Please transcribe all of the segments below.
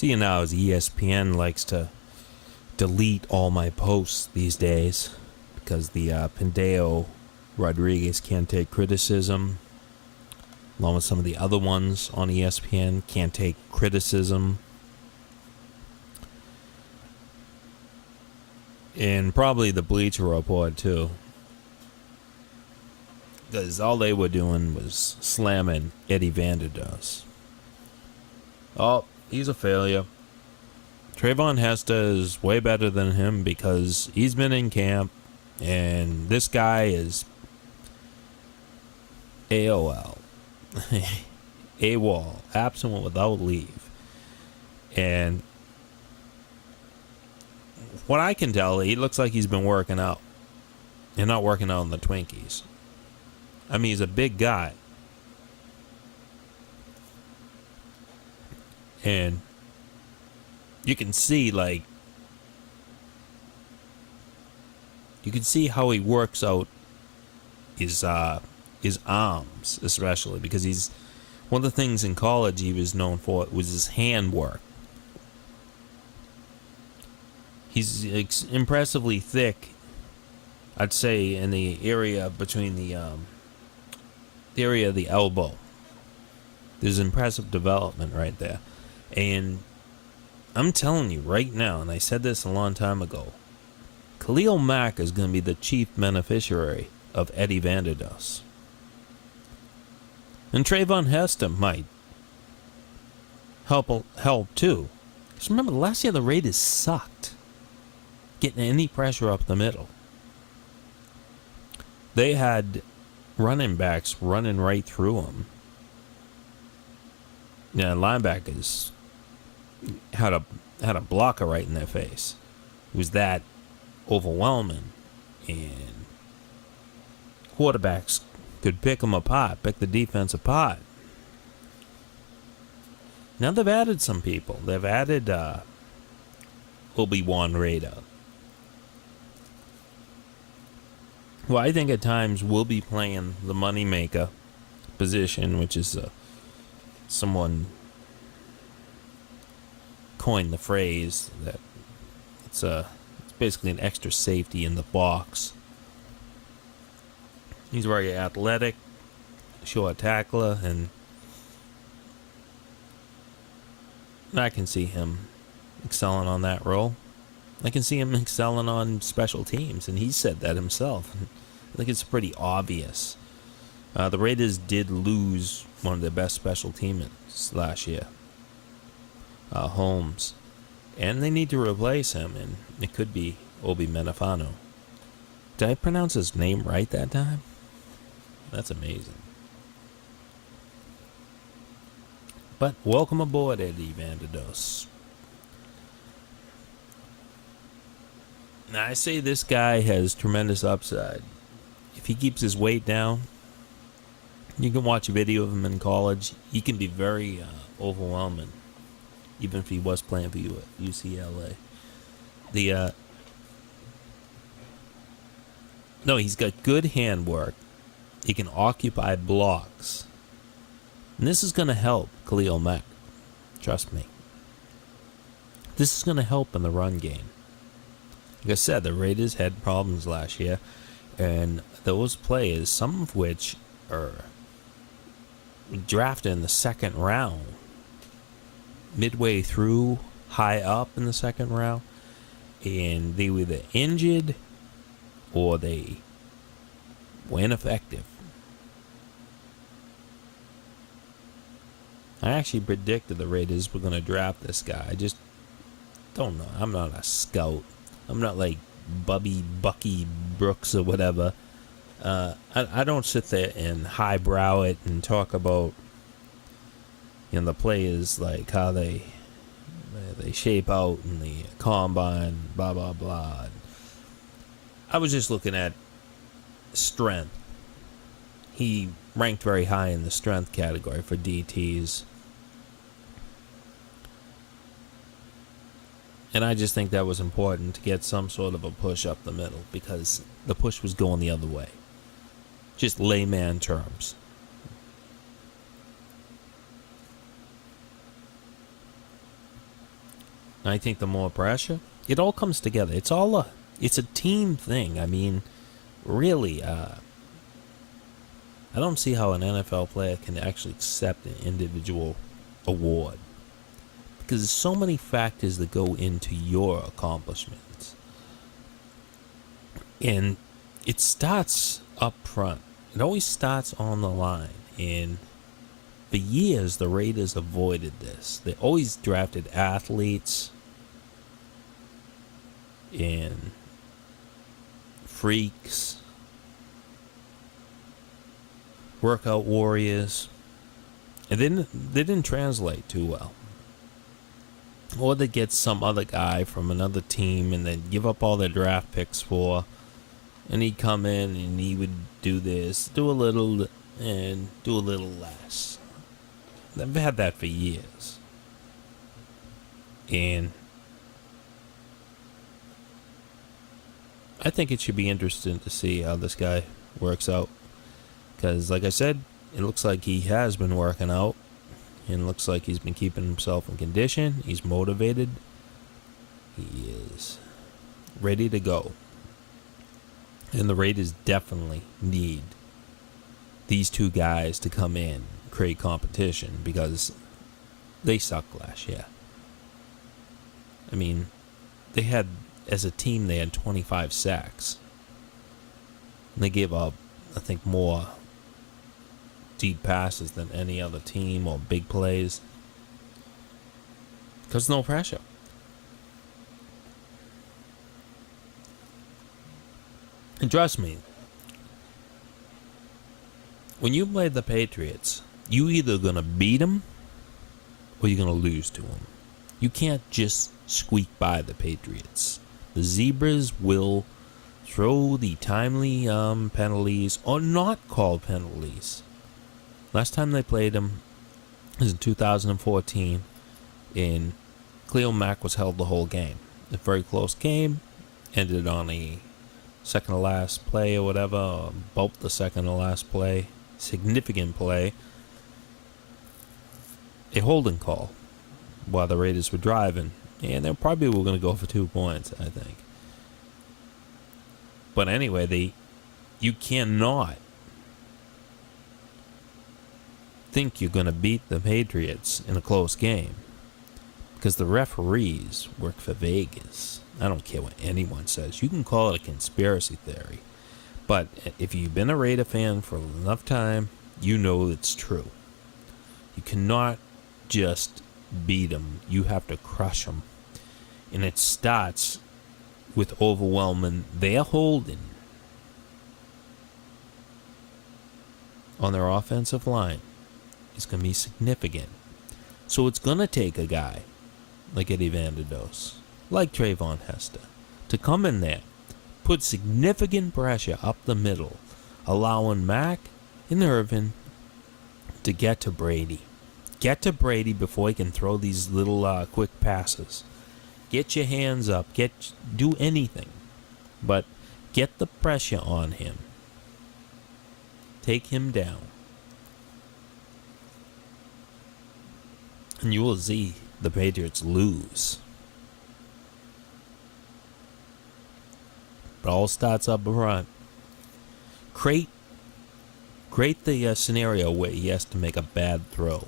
Seeing now as ESPN likes to delete all my posts these days because the Pendeo Rodriguez can't take criticism, along with some of the other ones on ESPN can't take criticism. And probably the Bleacher Report too. Because all they were doing was slamming Eddie Vanderdoes. Oh, he's a failure. Trayvon Hester is way better than him because he's been in camp, and this guy is AOL. AWOL, absent without leave. And what I can tell, he looks like he's been working out. And not working out on the Twinkies. I mean, he's a big guy. And you can see, like, you can see how he works out his arms, especially because he's one of the things in college he was known for was his hand work. He's impressively thick, I'd say, in the area between the area of the elbow. There's impressive development right there. And I'm telling you right now, and I said this a long time ago, Khalil Mack is going to be the chief beneficiary of Eddie Vanderdoes. And Trayvon Hester might help too. Because remember, last year the Raiders sucked getting any pressure up the middle. They had running backs running right through them. Yeah, linebackers had a blocker right in their face. It was that overwhelming, and quarterbacks could pick them apart, pick the defense apart. Now they've added some people. They've added Obi-Wan Raider, who I think at times will be playing the moneymaker position, which is someone coined the phrase that it's basically an extra safety in the box. He's very athletic, short tackler, and I can see him excelling on that role. I can see him excelling on special teams, and he said that himself. I think it's pretty obvious. The Raiders did lose one of their best special teamers last year, Holmes, and they need to replace him, and it could be Obi Menafano. Did I pronounce his name right that time? That's amazing. But welcome aboard, Eddie Vanderdoes. Now, I say this guy has tremendous upside. If he keeps his weight down, you can watch a video of him in college. He can be very overwhelming, even if he was playing for UCLA. No, he's got good handwork. He can occupy blocks. And this is going to help Khalil Mack. Trust me. This is going to help in the run game. Like I said, the Raiders had problems last year. And those players, some of which are drafted in the second round, midway through, high up in the second round, and they were either injured or they were ineffective. I actually predicted the Raiders were going to draft this guy. I just don't know. I'm not a scout. I'm not like Bucky Brooks or whatever. I don't sit there and highbrow it and talk about, you know, the players, like how they shape out in the combine, blah blah blah. I was just looking at strength. He ranked very high in the strength category for DTs. And I just think that was important to get some sort of a push up the middle, because the push was going the other way. Just layman terms. I think the more pressure, it all comes together. It's a team thing. I mean, really, I don't see how an NFL player can actually accept an individual award because there's so many factors that go into your accomplishments. And it starts up front. It always starts on the line. And for years, the Raiders avoided this. They always drafted athletes and freaks, workout warriors, and then they didn't translate too well. Or they get some other guy from another team and then give up all their draft picks for, and he'd come in and he would do this, do a little, and do a little less. They've had that for years. And I think it should be interesting to see how this guy works out. Because, like I said, it looks like he has been working out. And looks like he's been keeping himself in condition. He's motivated. He is ready to go. And the Raiders definitely need these two guys to come in, create competition, because they sucked last year. I mean, they had, as a team, they had 25 sacks. And they gave up, I think, more deep passes than any other team, or big plays, because no pressure. And trust me, when you play the Patriots, you either gonna beat them or you're gonna lose to them. You can't just squeak by the Patriots. The Zebras will throw the timely penalties, or not called penalties. Last time they played them was in 2014, and Cleo Mack was held the whole game. A very close game, ended on a second to last play or whatever, or both the second to last play, significant play, a holding call while the Raiders were driving, and they probably were going to go for 2 points, I think. But anyway, you cannot think you're going to beat the Patriots in a close game, because the referees work for Vegas. I don't care what anyone says. You can call it a conspiracy theory, but if you've been a Raider fan for enough time, you know it's true. You cannot just beat them. You have to crush them. And it starts with overwhelming their holding on their offensive line. Is going to be significant. So it's going to take a guy like Eddie Vanderdoes, like Trayvon Hester, to come in there, put significant pressure up the middle, allowing Mack and Irvin to get to Brady. Get to Brady before he can throw these little quick passes. Get your hands up. Do anything. But get the pressure on him. Take him down. And you will see the Patriots lose. But all starts up front. Create the scenario where he has to make a bad throw.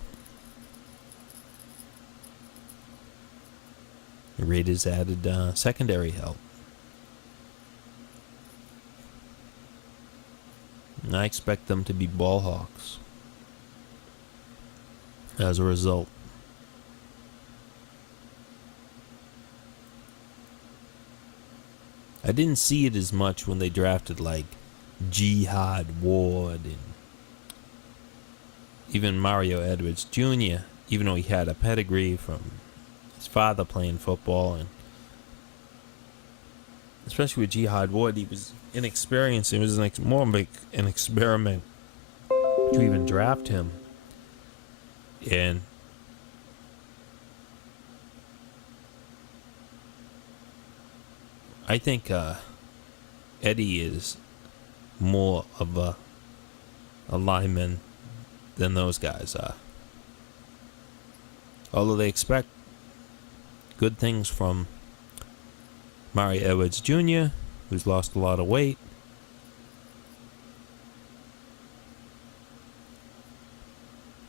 The Raiders added secondary help. And I expect them to be ball hawks as a result. I didn't see it as much when they drafted like Jihad Ward and even Mario Edwards Jr., even though he had a pedigree from his father playing football, and especially with Jihad Ward, he was inexperienced. It was more of an experiment to even draft him. And I think Eddie is more of a lineman than those guys are. Although they expect good things from Mario Edwards Jr., who's lost a lot of weight.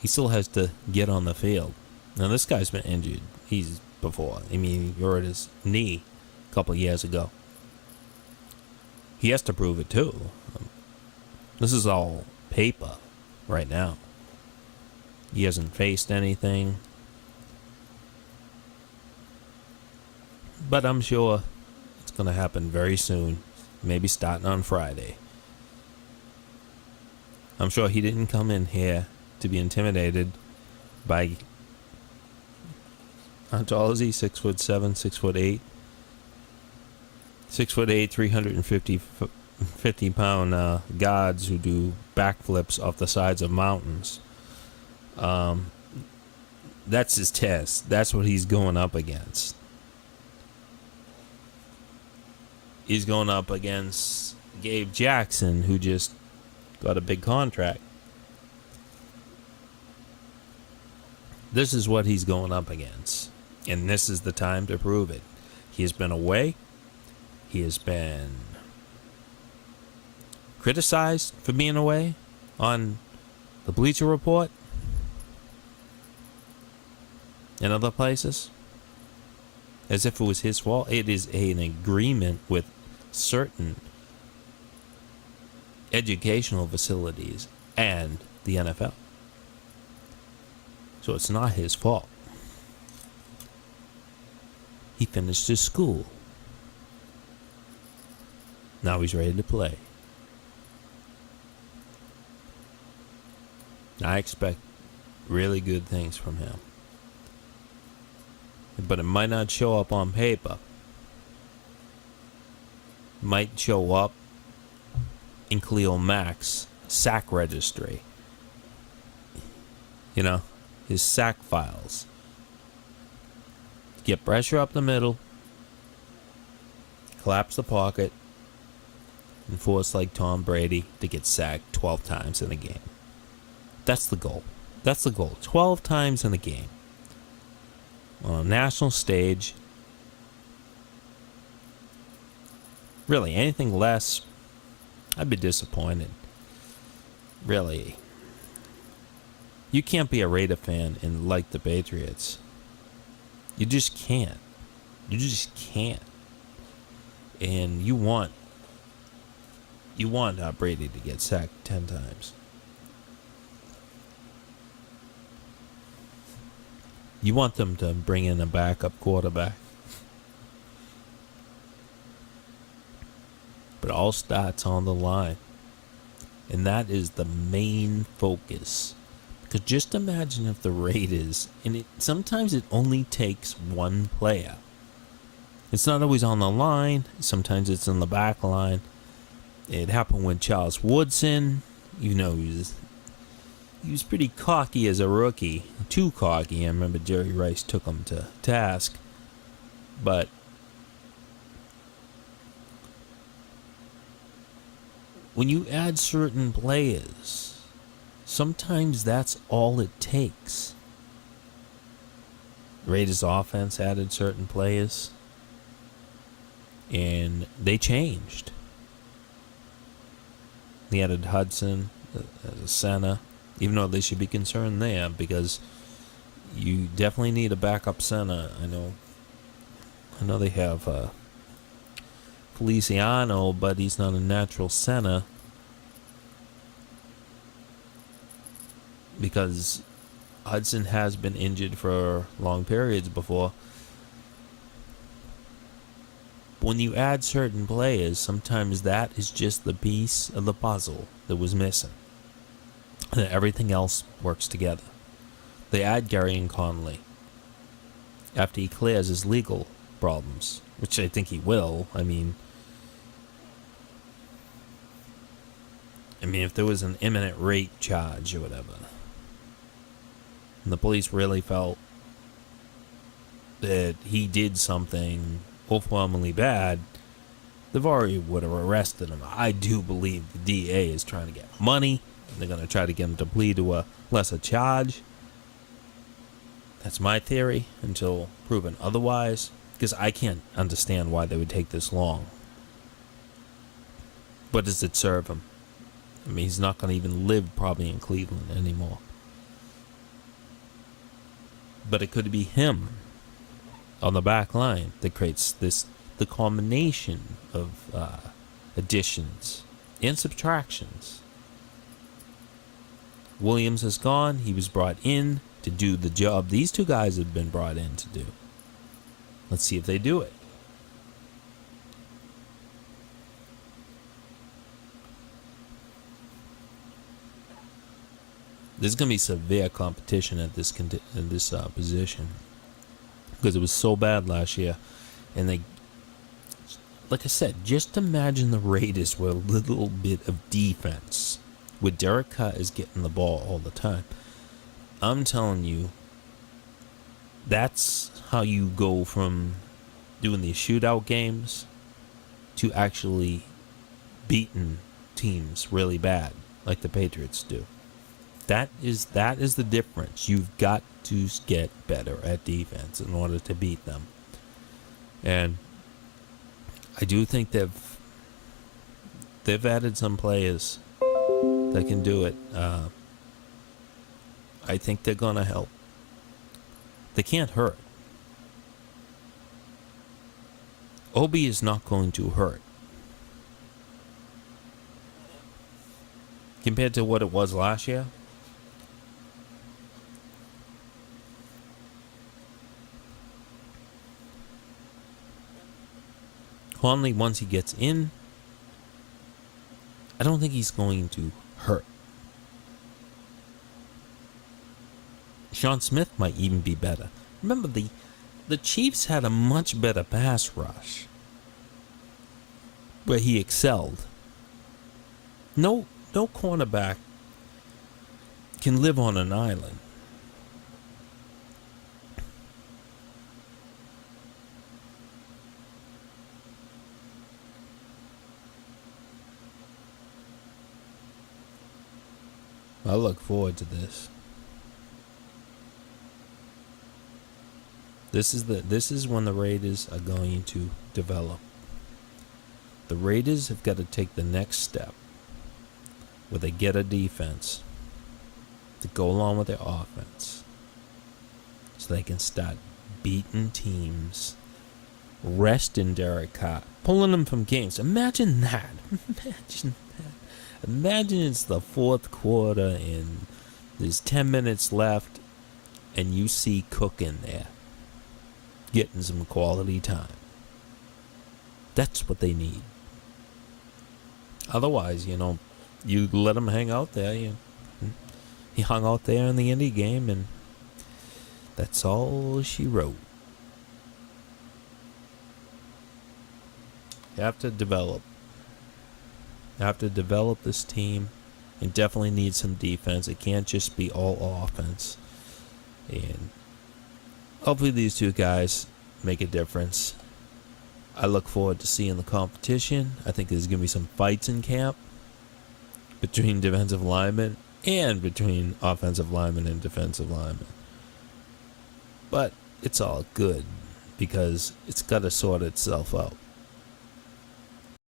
He still has to get on the field. Now, this guy's been injured. He's before. I mean, he hurt his knee a couple of years ago. He has to prove it, too. This is all paper right now. He hasn't faced anything. But I'm sure it's going to happen very soon. Maybe starting on Friday. I'm sure he didn't come in here to be intimidated by, how tall is he? 6'7", 6'8", 6'8", 350 pound gods who do backflips off the sides of mountains. That's his test. That's what he's going up against. He's going up against Gabe Jackson, who just got a big contract. This is what he's going up against. And this is the time to prove it. He has been away. He has been criticized for being away on the Bleacher Report and other places, as if it was his fault. It is an agreement with certain educational facilities and the NFL. So it's not his fault. He finished his school. Now he's ready to play. I expect really good things from him. But it might not show up on paper. It might show up in Cleo Mack's sack registry. You know, his sack files. Get pressure up the middle, collapse the pocket, and force, like Tom Brady, to get sacked 12 times in a game. That's the goal. That's the goal. 12 times in a game. On a national stage. Really, anything less, I'd be disappointed. Really. You can't be a Raider fan and like the Patriots. You just can't. You just can't. And you want Brady to get sacked 10 times. You want them to bring in a backup quarterback. But all starts on the line. And that is the main focus. Because just imagine if the Raiders, and sometimes it only takes one player. It's not always on the line. Sometimes it's in the back line. It happened with Charles Woodson. You know, he was pretty cocky as a rookie. Too cocky. I remember Jerry Rice took him to task. But when you add certain players, sometimes that's all it takes. Raiders offense added certain players, and they changed. They added Hudson as a center, even though they should be concerned there, because you definitely need a backup center. I know they have Feliciano, but he's not a natural center because Hudson has been injured for long periods before. When you add certain players, sometimes that is just the piece of the puzzle that was missing. And everything else works together. They add Gary and Conley after he clears his legal problems, which I think he will. I mean, if there was an imminent rape charge or whatever, and the police really felt that he did something overwhelmingly bad, they've already would have arrested him. I do believe the DA is trying to get money. They're going to try to get him to plead to a lesser charge. That's my theory until proven otherwise, because I can't understand why they would take this long. What does it serve him? I mean, he's not going to even live probably in Cleveland anymore. But it could be him on the back line that creates the combination of additions and subtractions. Williams is gone. He was brought in to do the job these two guys have been brought in to do. Let's see if they do it. There's going to be severe competition at this position because it was so bad last year. And they, like I said, just imagine the Raiders with a little bit of defense. With Derek Carr is getting the ball all the time. I'm telling you, that's how you go from doing these shootout games to actually beating teams really bad, like the Patriots do. That is the difference. You've got to get better at defense in order to beat them. And I do think they've added some players that can do it. I think they're going to help. They can't hurt. Obi is not going to hurt. Compared to what it was last year. Conley, once he gets in, I don't think he's going to hurt. Sean Smith might even be better. Remember, the Chiefs had a much better pass rush where he excelled. No cornerback can live on an island. I look forward to this. This is when the Raiders are going to develop. The Raiders have got to take the next step where they get a defense to go along with their offense so they can start beating teams, resting Derek Carr, pulling them from games. Imagine that. Imagine it's the fourth quarter and there's 10 minutes left and you see Cook in there getting some quality time. That's what they need. Otherwise, you let him hang out there. He hung out there in the Indy game, and that's all she wrote. You have to develop. You have to develop this team, and definitely need some defense. It can't just be all offense. And hopefully these two guys make a difference. I look forward to seeing the competition. I think there's going to be some fights in camp between defensive linemen and between offensive linemen and defensive linemen. But it's all good because it's got to sort itself out.